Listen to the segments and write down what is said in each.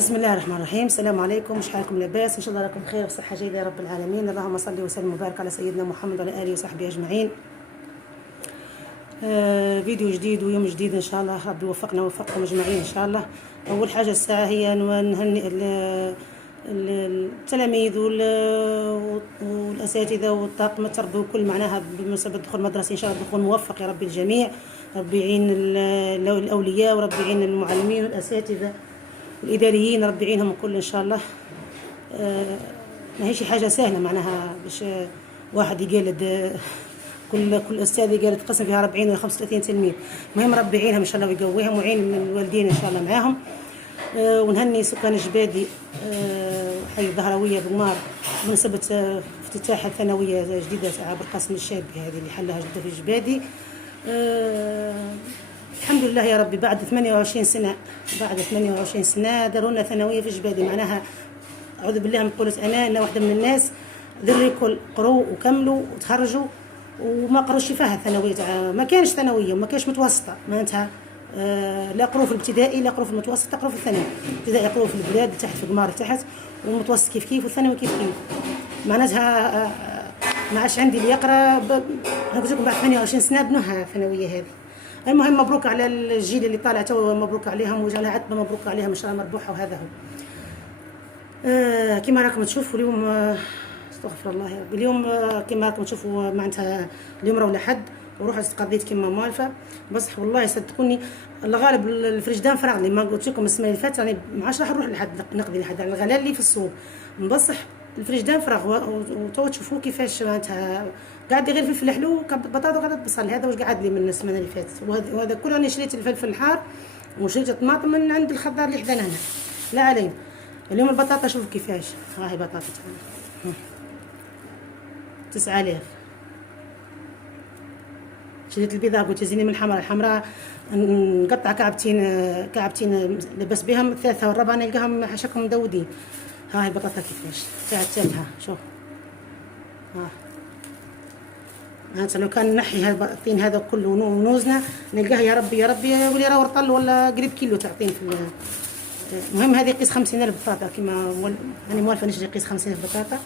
بسم الله الرحمن الرحيم. السلام عليكم، مش حالكم؟ لاباس؟ ان شاء الله راكم بخير وصحه جيده يا رب العالمين. اللهم صل وسلم وبارك على سيدنا محمد وعلى اله وصحبه اجمعين. فيديو جديد ويوم جديد ان شاء الله، ربي يوفقنا ويوفقكم اجمعين ان شاء الله. اول حاجه الساعه هي نهنئ التلاميذ والاساتذه والطاقم التربوي وكل معناها بمناسبه دخول المدرسه، ان شاء الله دخول موفق يا رب الجميع. ربي يعين الاولياء وربي يعين المعلمين والاساتذه والاداريين، ربي يعينهم الكل ان شاء الله. ما هي شي حاجه سهله معناها باش واحد يقلد كل استاذ يقلد قسم فيها 40 ولا 35 تلميذ. المهم ربي يعينهم ان شاء الله ويقويهم ويعين الوالدين ان شاء الله معاهم. ونهني سكان جبادي حي الظهراويه بقمار بمناسبه افتتاح الثانويه جديده تاع بالقاسم الشابي هذه اللي حلها جديده في جبادي. الحمد لله يا ربي، بعد 28 سنه داروا لنا ثانويه في جبادي. معناها اعوذ بالله من قولة انا واحده من الناس ذري الكل قروا وكملوا وتخرجوا وما قروش فيها الثانويه تاع، ما كانش ثانويه وما كانش متوسطه معناتها. لا قروا في الابتدائي لا قروا في المتوسط، قروا في الثانوي. الابتدائي قروا في البلاد تحت في قمار تحت، والمتوسط كيف كيف، والثانوي كيف كيف. معناتها ما عادش عندي اللي يقرا قلت لكم بعد 28 سنه بنوها الثانويه هذه. المهم مبروك على الجيل اللي طالع تو، مبروك عليهم وجعلها عتبه مبروك عليهم ان شاء الله مربوحه. وهذا هو. كما راكم تشوفوا اليوم استغفر الله يا ربي. اليوم كما راكم تشوفوا معناتها اليوم راه لحد وروح تقضيت كما مالفه. بصح والله صدقوني الغالب الفريجدان فرغ لي. ما قلت لكم السنه اللي فاتت راني ما عادش راح نروح لحد نقضي لحد على الغلال اللي في السوق. بصح الفريجدان فرغ وتو تشوفوا كيفاش معناتها قاعد غير فلفل حلو بطاطا وقاعده بصل. هذا واش قعد لي من السنه اللي فاتت. وهذا كله راني شريت الفلفل الحار وشريت الطماطم من عند الخضار اللي حدانا هنا. لا علينا اليوم البطاطا شوفوا كيفاش. هاي بطاطا تاعنا 9000. شريت البيضاء قلت زيني من الحمراء نقطع كعبتين لبس بهم الثالثه والرابعه نلقاهم حشكم مدودين. هاي البطاطا كيفاش تاع التمها شوف. معناتها لو كان نحي هذا الطين هذا كله ونوزنه نلقاه يا ربي ولي راه رطل ولا قريب كيلو تاع طين في. المهم هذه قيس 50,000 بطاطا كيما راني موالفه نشري قيس 50,000 بطاطا.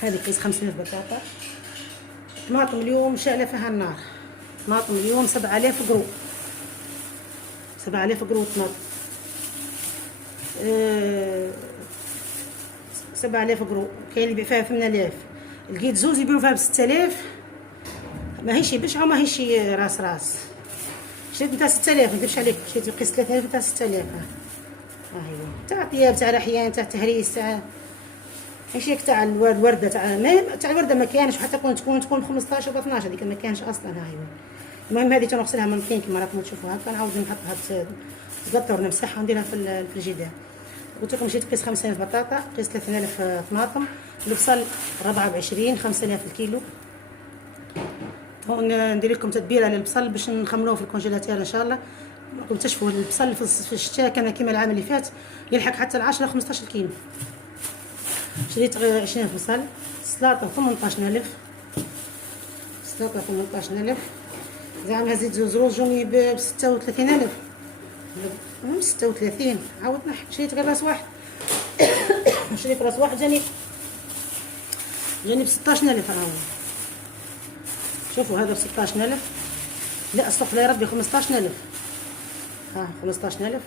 هذه قيس 50,000 بطاطا. طماطم اليوم شاعله فيها النار. طماطم اليوم 7,000 قرو. 7,000 قرو طماطم. 7,000 قرو. كاين اللي يبيع فيها 8,000. لقيت زوز يبيعوا فيها ب 6,000. ما هيش بشعه وما هيش راس. شريت نتاع 6,000 ما نكذبش عليك، شريت قيس 3,000 نتاع 6,000. ايوا تاع طياب تاع رحيان تاع تهريس تاع ماشي تاع الورده تاع الورده ما كانش، حتى تكون ب 15 ب 12 هذيك ما كانش اصلا. هاي المهم هذه تنغسلها مرتين كما راكم تشوفوا هكا، نعاود نحطها تقطر ونمسحها ونديرها في الفريجيدير. قلت لكم شريت قيس 50,000 بطاطا، قيس 3,000 طماطم. البصل 24 5,000 الكيلو. ندير لكم تتبيله للبصل باش نخمروه في الكونجيلاتير ان شاء الله. راكم تشوفوا البصل في الشتاء كان كيما العام اللي فات يلحق حتى 10 15 كيلو. شريت 20 بصل. سلاطه 18,000. سلاطه 18,000. زعما زيت زوز روز جوني ب 36,000. 36 عاود نحي. شريت غير راس واحد. شريت راس واحد جاني ب 16,000 راهو. شوفوا هذا ب 16,000. لا استغفر يا ربي 15,000. 15,000.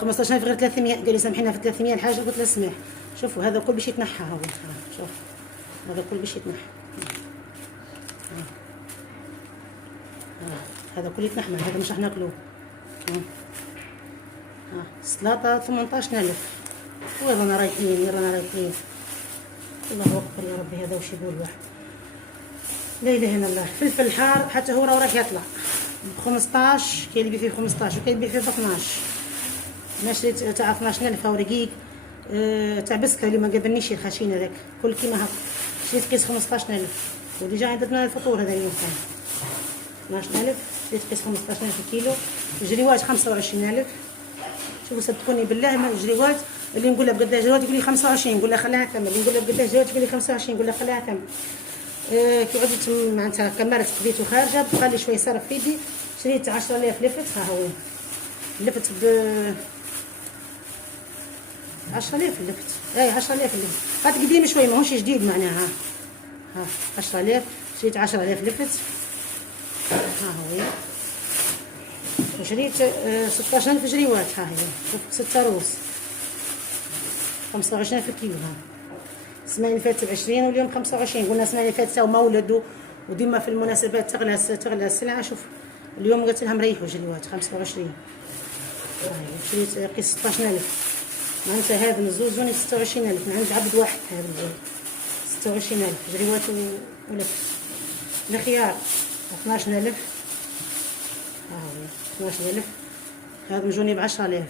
15,000 غير 300. قال لي سامحينا في 300 الحاجه، قلت له سمح. شوفوا هذا كل باش يتنحى. هو شوف هذا كل باش يتنحى. هذا كل يتنحى، هذا مش راح ناكلوه. سلطه 18,000. وين رانا رايحين الله اكبر يا ربي. هذا وش يقول واحد لا اله الا الله. فلفل الحار حتى هو راح يطلع ب 15. كاين اللي يبيع فيه 15 وكاين اللي يبيع فيه ب 12. انا شريت تاع 12,000 هاو رقيق تاع بسكه اللي ما قبلنيش الخشين هذاك كل كيما هكا. شريت قيس 15,000 وديجا درنا الفطور هذا اليوم كان 12,000. شريت قيس 15,000 كيلو. الجريوات 25,000. شوفوا صدقوني بالله ما الجريوات اللي نقول له بقداش جريوات يقول لي 25، نقول له خليها تم. اللي نقول له بقداش جريوات يقول لي 25، نقول له خليها تم. كي عدت معناتها كملت خديته خارجه بقى لي شويه صرف في يدي. شريت 10,000 لفت. ها هو لفت 10,000 اللفت. 10,000 اللفت. هاد قديم شوي ماهوش جديد معناها. ها 10,000 شريت 10,000 لفت. ها هو. وشريت 16,000 جريوات. ها هي شوف 6 روس 25 في الكيلو. ها السمانة اللي فاتت ب20 واليوم 25. قلنا السمانة اللي فاتت ساو مولد وديما في المناسبات تغلى السلعة. شوف اليوم قلت لهم ريحوا جريوات 25. شريت قيس 16,000 معناتها هذا الزوز وني 26,000 من عند عبد واحد. هذا الزوز 26,000 جريوات ولف. الخيار 12,000. ها هو 12,000. هذا مجوني ب10,000.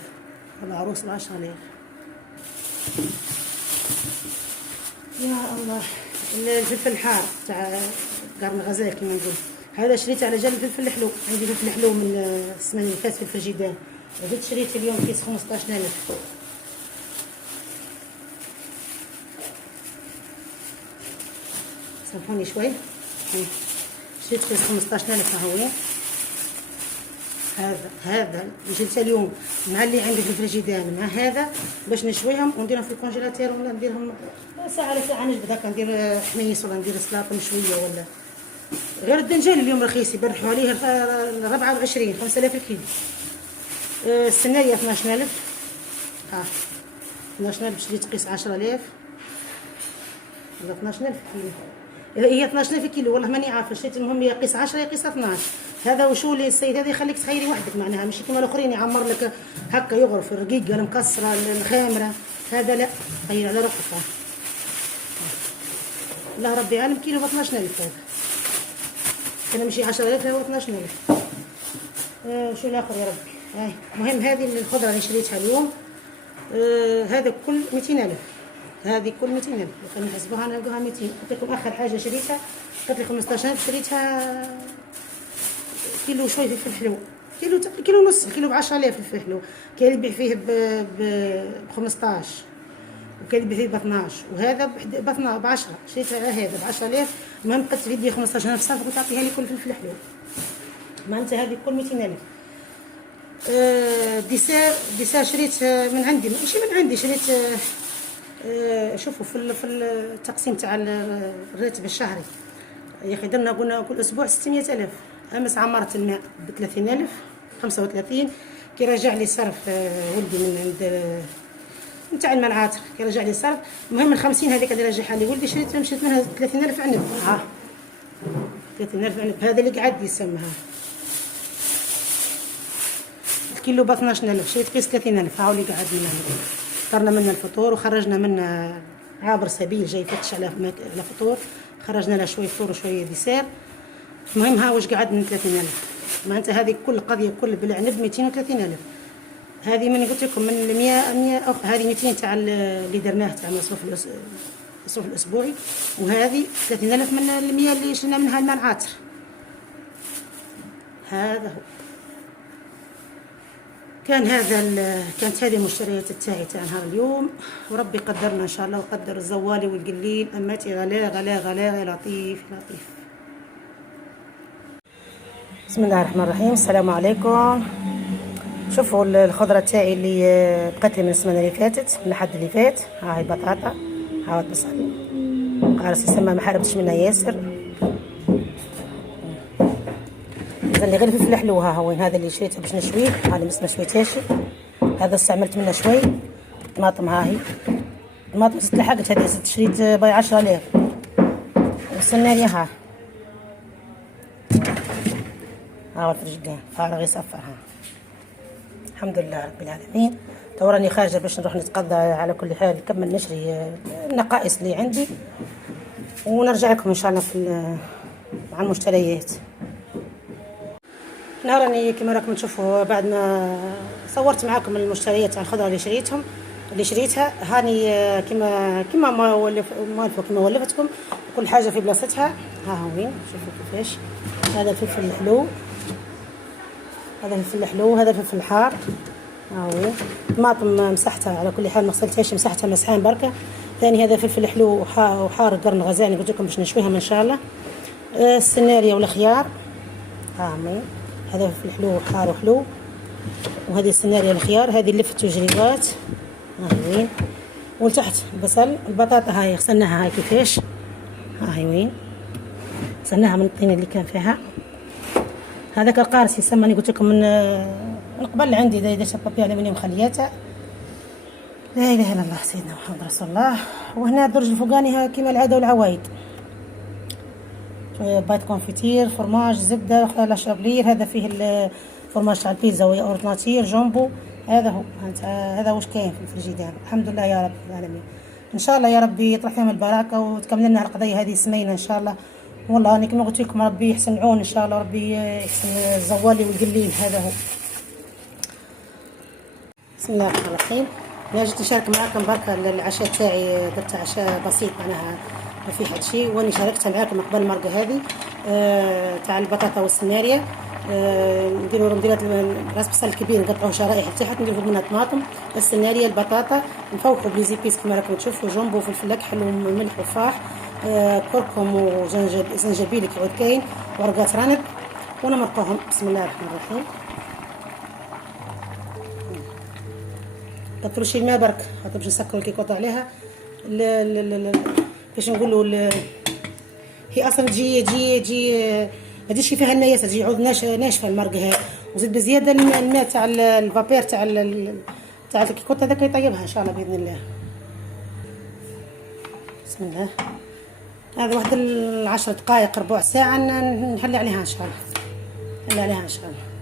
العروس ب10,000. يا الله. الفلفل الحار تاع قرن غزال كيما نقول. هذا شريته على جال الفلفل الحلو. عندي فلفل حلو من السمانة اللي فاتت في الفريجيدان. زدت شريت اليوم كيس 15,000. سامحوني شوي. شريت كيس 15,000. ها هو. هذا اللي شريته اليوم مع اللي عندي في الفريجيدان مع هذا باش نشويهم ونديرهم في الكونجيلاتير ولا نديرهم ساعه لساعه نجبد هكا ندير حميص ولا ندير سلاطه مشويه ولا غير الدنجال اليوم رخيص يبرحوا عليه 24 5,000 الكيلو. السناريه 12,000. ها 12,000 شريت قيس 10,000 ولا 12,000 كيلو. هي 12,000 كيلو والله ماني عارفه. شريت المهم يا قيس 10 يا قيس 12. هذا وشو اللي السيد هذا يخليك تخيري وحدك معناها مش كيما الاخرين يعمر لك هكا يغرف الرقيقه المكسره الخامره. هذا لا خير على روحك. الله ربي عالم كيلو ب 12,000. هذا كان مشي 10,000 هو 12,000. شو الاخر يا ربي. هاي المهم هذه الخضره اللي شريتها اليوم. هذا كل 200,000. هذه كل 200,000 خلينا نحسبوها نلقاها 200. قلت لكم اخر حاجه شريتها قلت لي 15,000 شريتها كيلو شوي فلفل حلو. كيلو ونص. كيلو ب10,000 فلفل حلو. كاين اللي يبيع فيه ب 15 وكاين اللي يبيع فيه ب12 وهذا ب10. شريتها هذا ب10,000. المهم قلت في يدي 15,000 صافي قلت اعطيها لي كل فلفل حلو. معناتها هذه كل 200,000. ديسير شريت من عندي ماشي من عندي شريت. شوفوا في التقسيم تاع الراتب الشهري يا اخي درنا قلنا كل اسبوع 600,000. امس عمرت الماء ب 30,000 35. كي رجع لي صرف ولدي من عند نتاع الماء العاطر كي رجع لي صرف. المهم من 50 هذيك اللي رجعها لي ولدي شريت منها 30,000 عنب. 30,000 عنب. هذا اللي قعد يسمها الكيلو ب 12,000. شريت قيس 30,000. هاو اللي قعد منها. فطرنا منه الفطور وخرجنا منه عابر سبيل جاي يفتش على فطور. خرجنا له شوي فطور وشويه ديسير. المهم ها واش قعد من 30,000. معناتها هذه كل قضيه كل بالعنب 230,000. هذه من قلت لكم من 100 هذه 200 تاع اللي درناه تاع المصروف الاسبوعي. وهذه 30,000 من 100 اللي شرينا منها الماء العاطر. هذا هو. كانت هذه المشتريات تاعي تاع نهار اليوم. وربي قدرنا ان شاء الله وقدر الزوالي والقليل. اماتي غلا لطيف. بسم الله الرحمن الرحيم. السلام عليكم. شوفوا الخضره تاعي اللي بقات لي من السمانه اللي فاتت من الحد اللي فات. هاي بطاطا هاو بصل قارص يسمى ما حاربتش منها ياسر. اللي غير فلفل حلو. ها هو هذا اللي شريته باش نشويه. هذا بس ما شويتهاش. هذا استعملت منه شوي. طماطم ها هي طماطم ست لحقت. هذه ست شريت ب 10,000. والسناريه ها هو الفريجدان فارغ يصفر. ها الحمد لله رب العالمين. تو راني خارجه باش نروح نتقضى. على كل حال نكمل نشري النقائص اللي عندي ونرجع لكم ان شاء الله مع المشتريات. هنا راني كما راكم تشوفوا بعد ما صورت معكم المشتريات تاع الخضره اللي شريتها. هاني كما ما ولفتكم كل حاجه في بلاصتها. ها هو وين شوفوا كيفاش. هذا الفلفل الحلو. هذا الفلفل الحار. ها هو طماطم مسحتها على كل حال ما غسلتهاش مسحتها مسحان بركه. ثاني هذا فلفل حلو وحار قرن غزالي قلت لكم باش نشويهم ان شاء الله. السناريه والخيار. ها هو هذا فلفل حلو حار وحلو. وهذه السناريه والخيار. هذه لفت وجريوات. ها وين ولتحت البصل. البطاطا هاي غسلناها، هاي كيفاش، هاي وين غسلناها من الطين اللي كان فيها. هذاك القارص يسمى، أنا قلت لكم من قبل عندي درت بابي ألمنيوم خلياتها. لا اله الا الله سيدنا محمد رسول الله. وهنا الدرج الفوقاني كيما العاده والعوايد، بايت كونفيتير، فرماج، زبده، لا شابلير. هذا فيه الفرماج تاع البيتزا وهي اورتناتير جامبو. هذا هو، هذا واش كاين في الفريجيدير. الحمد لله يا رب العالمين. ان شاء الله يا ربي يطرح فيهم البركه وتكمل لنا القضيه هذه سمينه ان شاء الله. والله انا كما قلت لكم ربي يحسن العون ان شاء الله، ربي يحسن الزوالي والقليل. هذا هو. بسم الله الرحمن الرحيم. انا جيت نشارك معاكم بركه العشاء تاعي، درت عشاء بسيط معناها ما في حد شيء، واني شاركتها معاكم قبل المرقه هذه تاع البطاطا والسناريا. نديروا راس بصل كبير نقطعوه شرائح لتحت، نديروا منها طماطم، السناريا، البطاطا، نفوحوا بليزيبيس كما راكم تشوفوا، جنبو فلفل اكحل وملح وفاح، كركم وزنجبيل كيعود كاين، ورقات رنب، ونمرقوهم. بسم الله الرحمن الرحيم. كتروا شي الماء برك حتى باش نسكروا الكيكوط عليها. كيفاش نقولوا، هي اصلا تجي ما تجيش فيها الماء ياسر، تجي عود ناشفه المرقه هاي، وزيد بزياده الماء تاع البابير تاع الكيكوط هذاك يطيبها ان شاء الله باذن الله. بسم الله. هذا واحد 10 دقائق ربع ساعه نحلي عليها ان شاء الله، نحلي عليها ان شاء الله.